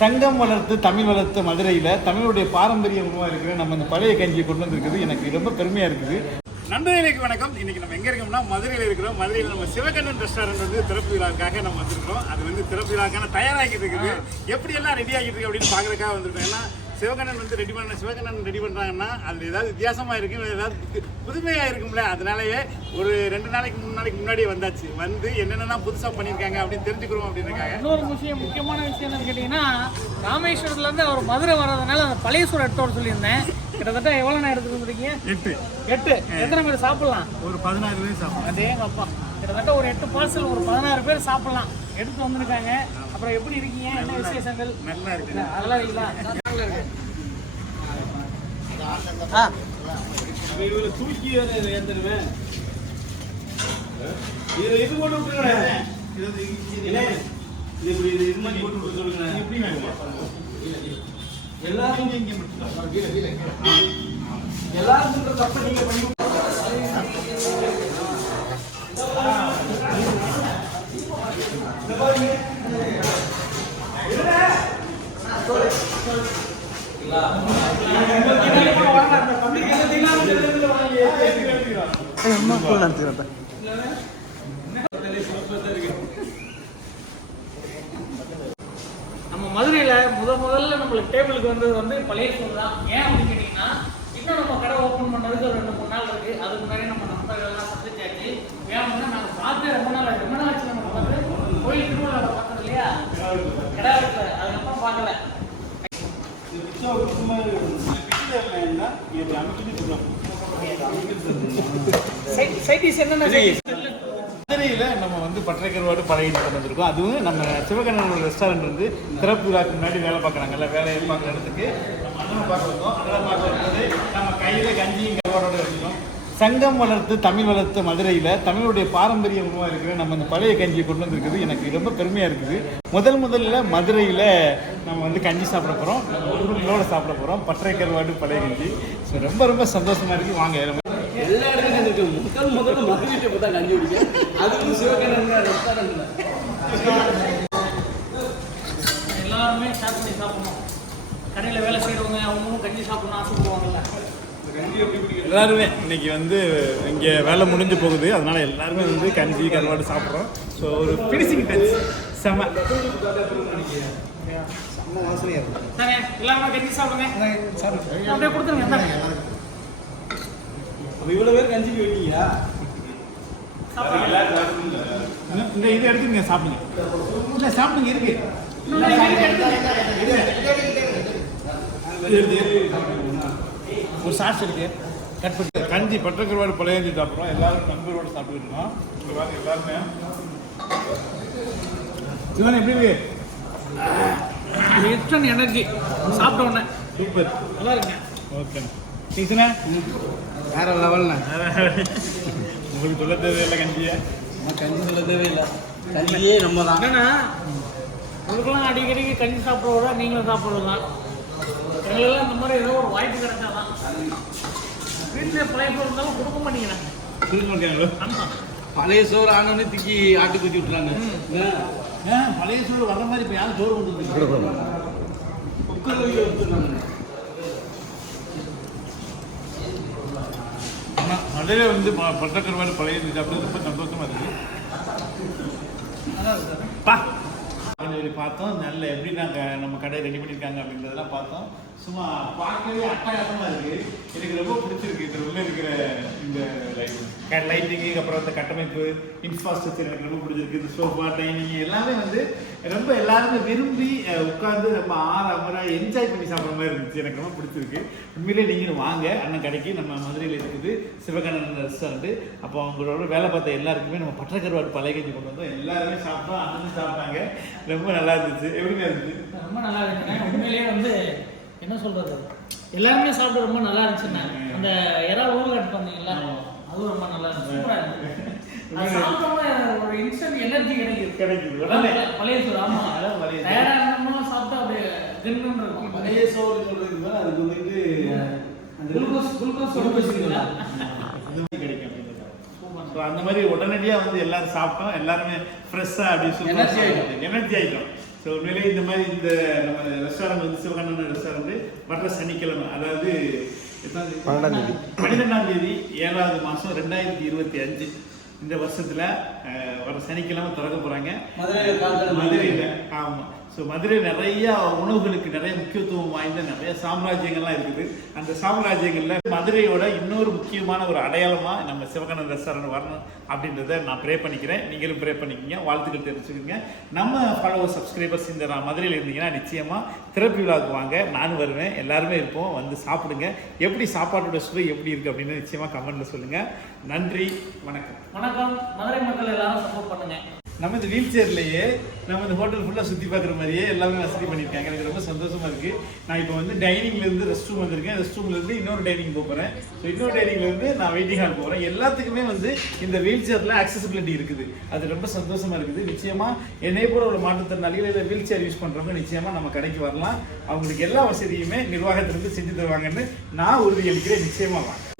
சங்கம் வளர்த்து தமிழ் வளர்த்த மதுரையில் தமிழுடைய பாரம்பரிய உணவாக இருக்கிற நம்ம இந்த பழைய கஞ்சியை கொண்டு வந்திருக்குது எனக்கு ரொம்ப பெருமையாக இருக்குது. நண்பர்களுக்கு வணக்கம். இன்னைக்கு நம்ம எங்கே இருக்கோம்னா மதுரையில் இருக்கிறோம். மதுரையில் நம்ம சிவகண்ணன் ரெஸ்டாரண்ட் வந்து திறப்பு விழாக்காக நம்ம வந்திருக்கிறோம். அது வந்து திறப்பு விழாக்கான தயாராகிட்டு இருக்குது. எப்படி எல்லாம் ரெடி ஆகிட்டு இருக்கு அப்படின்னு பார்க்கறதுக்காக வந்திருக்கோம். ஏன்னா சிவகண்ணன் வந்து ரெடி பண்ண சிவகண்ணன் ரெடி பண்ணுறாங்கன்னா அதில் ஏதாவது வித்தியாசமாக இருக்கும் ஏதாவது புது- புதுமையா இருக்கும்ல அதனாலயே ஒரு ரெண்டு நாளைக்கு மூணு நாளைக்கு முன்னாடியே வந்தாச்சு. வந்து என்னென்னலாம் புதுசாக பண்ணியிருக்காங்க அப்படின்னு தெரிஞ்சுக்கிறோம் அப்படின்றக்காக இன்னொரு விஷயம் முக்கியமான விஷயம் என்னன்னு கேட்டிங்கன்னா ராமேஸ்வரத்துல இருந்து அவர் மதுரை வர்றதுனால அந்த பழைய சூர் எடுத்து வர சொல்லியிருந்தேன். கிட்டத்தட்ட எவ்வளோ நேரம் எடுத்துட்டு வந்துருக்கீங்க? எட்டு. எட்டு. எத்தனை பேர் சாப்பிடலாம்? ஒரு பதினாறு பேர் சாப்பிடும் அதே எங்கள் அப்பா. கிட்டத்தட்ட ஒரு எட்டு பார்சல் ஒரு பதினாறு பேர் சாப்பிடலாம். எடுத்து வந்திருக்காங்க. அப்புறம் எப்படி இருக்கீங்க? என்ன விசேஷங்கள்? நல்லா இருக்கு. அதெல்லாம் வைங்களா இவரை தூக்கி ஏந்துருவேன் இதுல இது போட்டு விட்டுருங்க இது இப்படி இது இது மாதிரி போட்டு விட்டு சொல்லுங்க எப்படி எல்லாரும் இங்க எல்லாரும் தப்ப நீங்க பண்ணி நம்ம மதுரையில் முத முதல்ல நம்மளுக்கு டேபிளுக்கு வந்தது வந்து பழைய சோறு தான். ஏன் அப்படின்னு கேட்டிங்கன்னா இன்னும் நம்ம கடை ஓப்பன் பண்ணதுக்கு ஒரு ரெண்டு மூணு நாள் இருக்கு. அதுக்கு முன்னாடி நம்ம நண்பர்கள்லாம் சந்திச்சாச்சு ஏன் நாங்கள் பார்த்து ரொம்ப நாள் ரொம்ப நாள் ஆச்சு நம்ம பார்த்து கோயில் திருவிழாவில் பார்த்தது இல்லையா? கடை வெட்டல அதுக்கப்புறம் பார்க்கல. சைட் சைட்டிஸ் என்னென்ன சைட்டிஸ் மதுரையில் நம்ம வந்து பட்டறை கருவாடு பழகிட்டு வந்திருக்கோம். அதுவும் நம்ம சிவகண்ணன் ரெஸ்டாரண்ட் வந்து திறப்பு விழாக்கு முன்னாடி வேலை பார்க்குறாங்கல்ல வேலையை பார்க்குற இடத்துக்கு. நம்ம அண்ணன் பார்க்க வந்தோம். அண்ணன் பார்க்க வரும்போது நம்ம கையில் கஞ்சியும் கருவாடோட இருக்கணும் சங்கம் வளர்த்து தமிழ் வளர்த்த மதுரையில் தமிழுடைய பாரம்பரிய உணவாக இருக்கிற நம்ம இந்த பழைய கஞ்சியை கொண்டு வந்திருக்குது எனக்கு ரொம்ப பெருமையாக இருக்குது. முதல் முதல்ல மதுரையில் நம்ம வந்து கஞ்சி சாப்பிட போகிறோம் குடும்பங்களோட சாப்பிட போகிறோம் பட்டறை கருவாடு பழைய கஞ்சி. ஸோ ரொம்ப ரொம்ப சந்தோஷமாக இருக்குது வாங்க எல்லா இடத்துலையும் முதல் முதல்ல கஞ்சி குடிக்க அதுவும் எல்லாருமே ஷேர் பண்ணி சாப்பிடணும். கடையில் வேலை செய்கிறவங்க அவங்களும் கஞ்சி சாப்பிடணும் ஆசைப்படுவாங்கல்ல. எல்லாருமே இன்னைக்கு வந்து இங்கே வேலை முடிஞ்சு போகுது. அதனால எல்லாருமே வந்து கஞ்சி கருவாடு சாப்பிட்றோம். ஸோ ஒரு ஃபினிஷிங் டச் செம. இவ்வளவு பேர் கஞ்சிக்கு இந்த இதை எடுத்துங்க சாப்பிடுங்க. இல்லை சாப்பிடுங்க இருக்கு. இது எடுத்து. ஒரு சாஸ் இருக்கு. கட் பண்ணி கஞ்சி பட்டை கருவாடு பழைய கஞ்சி சாப்பிட்றோம். எல்லாரும் நண்பரோட சாப்பிட்டுட்டு இருக்கோம். பாருங்க எல்லாருமே. சிவன் எப்படி இருக்கு? இன்ஸ்டன்ட் எனர்ஜி சாப்பிட்ட உடனே. சூப்பர். நல்லா இருக்குங்க ஓகே. டீச்சரா? வேற லெவல்ல உங்களுக்கு சொல்ல தேவையில்லை கஞ்சியை. கஞ்சி சொல்ல தேவையில்லை. கஞ்சியே நம்ம தான் என்னன்னா உங்களுக்கெல்லாம் அடிக்கடிக்கு கஞ்சி சாப்பிட்றத நீங்களும் சாப்பிட்றது? தான் எங்களுக்கெல்லாம் இந்த மாதிரி ஏதோ ஒரு வாய்ப்பு கிடைச்சாதான். வீட்டில் பழைய பொருள் இருந்தாலும் கொடுக்க மாட்டேங்கிறாங்க. கொடுக்க மாட்டாங்களோ ஆமாம் பழைய சோறு ஆனோடனே தூக்கி ஆட்டு குத்தி விட்டுறாங்க. பழைய சோறு வர்ற மாதிரி இப்போ யாரும் சோறு கொண்டு மதுரை வந்து ப- பட்டை கருவாடு பழைய சாப்பிட்றது ரொம்ப சந்தோஷமா இருக்கு. பா. சொல்லி பார்த்தோம். நல்ல எப்படி நாங்கள் நம்ம கடையை ரெடி பண்ணியிருக்காங்க அப்படின்றதெல்லாம் பார்த்தோம். சும்மா பார்க்கவே அட்டகாசமாக இருக்குது எனக்கு ரொம்ப பிடிச்சிருக்கு இது உள்ளே இருக்கிற இந்த லைட்டிங்கு அப்புறம் இந்த கட்டமைப்பு இன்ஃப்ராஸ்ட்ரக்சர் எனக்கு ரொம்ப பிடிச்சிருக்கு. இந்த சோஃபா டைனிங் எல்லாமே வந்து ரொம்ப எல்லாருமே விரும்பி உட்காந்து நம்ம ஆற அமர என்ஜாய் பண்ணி சாப்பிட்ற மாதிரி இருந்துச்சு. எனக்கு ரொம்ப பிடிச்சிருக்கு. உண்மையிலே நீங்களும் வாங்க. அண்ணன் கடைக்கு நம்ம மதுரையில் இருக்குது. சிவகண்ணன் ரெஸ்டாரண்ட்டு அப்போ அவங்களோட வேலை பார்த்த எல்லாருக்குமே நம்ம பட்டை பழைய கஞ்சி கொண்டு வந்தோம். எல்லாருமே சாப்பிட்டோம். அண்ணனும் சாப்பிட்டாங்க. ரொம்ப நல்லா இருந்துச்சு. எப்படிங்க இருந்துச்சு? ரொம்ப நல்லா இருக்குங்க உண்மையிலேயே வந்து என்ன சொல்றது? எல்லாருமே சாப்பிட்டு ரொம்ப நல்லா இருந்துச்சுன்னா அந்த இறா ஊறுகாட்டு பண்ணீங்களா அதுவும் ரொம்ப நல்லா இருந்துச்சு. சூப்பரா இருந்துச்சு. ஒரு இன்ஸ்டன்ட் எனர்ஜி கிடைக்குது. கிடைக்குது. உடனே. பழைய சோறு. ஆமா. அதான் பழைய இருந்தோம்னா சாப்பிட்டா அப்படியே தின்னு இருக்கும். பழைய சோறு சொல்றதுக்கு மேல அதுக்கு வந்துட்டு அந்த குளுக்கோஸ் குளுக்கோஸ் குளுக்கோஸ் அந்த மாதிரி கிடைக்கும் அப்படின்றது ஸோ அந்த மாதிரி உடனடியாக வந்து எல்லாரும் சாப்பிட்டோம். எல்லாருமே ஃப்ரெஷ்ஷாக அப்படி Energy ஆயிட்டோம். எனர்ஜி ஆகிட்டோம் ஸோ ஸோ உண்மையிலேயே இந்த மாதிரி இந்த நம்ம ரெஸ்டாரண்ட் வந்து சிவகண்ணன் ரெஸ்டாரண்ட் வர்ற சனிக்கிழமை அதாவது? பன்னெண்டாம் தேதி. பன்னிரெண்டாம் தேதி. ஏழாவது மாதம் ரெண்டாயிரத்தி இருபத்தி அஞ்சு. இந்த வருஷத்துல வர சனிக்கிழமை திறக்க காலத்துல மதுரையில் ஆமாம் ஸோ மதுரை நிறைய உணவுகளுக்கு நிறைய முக்கியத்துவம் வாய்ந்த நிறைய சாம்ராஜ்யங்கள்லாம் இருக்குது. அந்த சாம்ராஜ்யங்களில் மதுரையோட இன்னொரு முக்கியமான ஒரு அடையாளமாக நம்ம சிவகானந்த ரெஸ்டாரண்ட் வரணும் அப்படின்றத நான் ப்ரே பண்ணிக்கிறேன். நீங்களும் ப்ரே பண்ணிக்கிங்க. வாழ்த்துக்கள் தெரிஞ்சுக்கோங்க நம்ம ஃபாலோவர் சப்ஸ்கிரைபர்ஸ் இந்த நான் மதுரையில் இருந்தீங்கன்னா நிச்சயமாக திறப்பி விழாவுக்கு வாங்க. நானும் வருவேன். எல்லாருமே இருப்போம். வந்து சாப்பிடுங்க. எப்படி சாப்பாட்டோட சுவை எப்படி இருக்குது அப்படின்னு நிச்சயமாக கமெண்ட்டில் சொல்லுங்கள் நன்றி. வணக்கம். வணக்கம். மதுரை மக்கள் எல்லாரும் சப்போர்ட் பண்ணுங்கள் நம்ம இந்த வீல் சேர்லேயே நம்ம இந்த ஹோட்டல் ஃபுல்லாக சுற்றி பார்க்குற மாதிரியே எல்லாமே வசதி பண்ணியிருக்காங்க. எனக்கு ரொம்ப சந்தோஷமாக இருக்குது நான் இப்போ வந்து டைனிங்லேருந்து ரெஸ்ட் ரூம் வந்திருக்கேன். ரெஸ்ட் ரூம்லேருந்து இன்னொரு டைனிங் போகிறேன் ஸோ இன்னொரு டைனிங்லேருந்து நான் வெயிட்டிங் ஹால் போகிறேன் எல்லாத்துக்குமே வந்து இந்த வீல் சேரில் அக்சசபிலிட்டி இருக்குது. அது ரொம்ப சந்தோஷமாக இருக்குது. நிச்சயமாக என்னை போல ஒரு மாற்றுத்திறனாளிகள் இல்லை வீல் சேர் யூஸ் பண்ணுறவங்க நிச்சயமாக நம்ம கடைக்கு வரலாம். அவங்களுக்கு எல்லா வசதியுமே நிர்வாகத்திலிருந்து செஞ்சு தருவாங்கன்னு நான் உறுதியளிக்கிறேன். நிச்சயமாக வாங்க.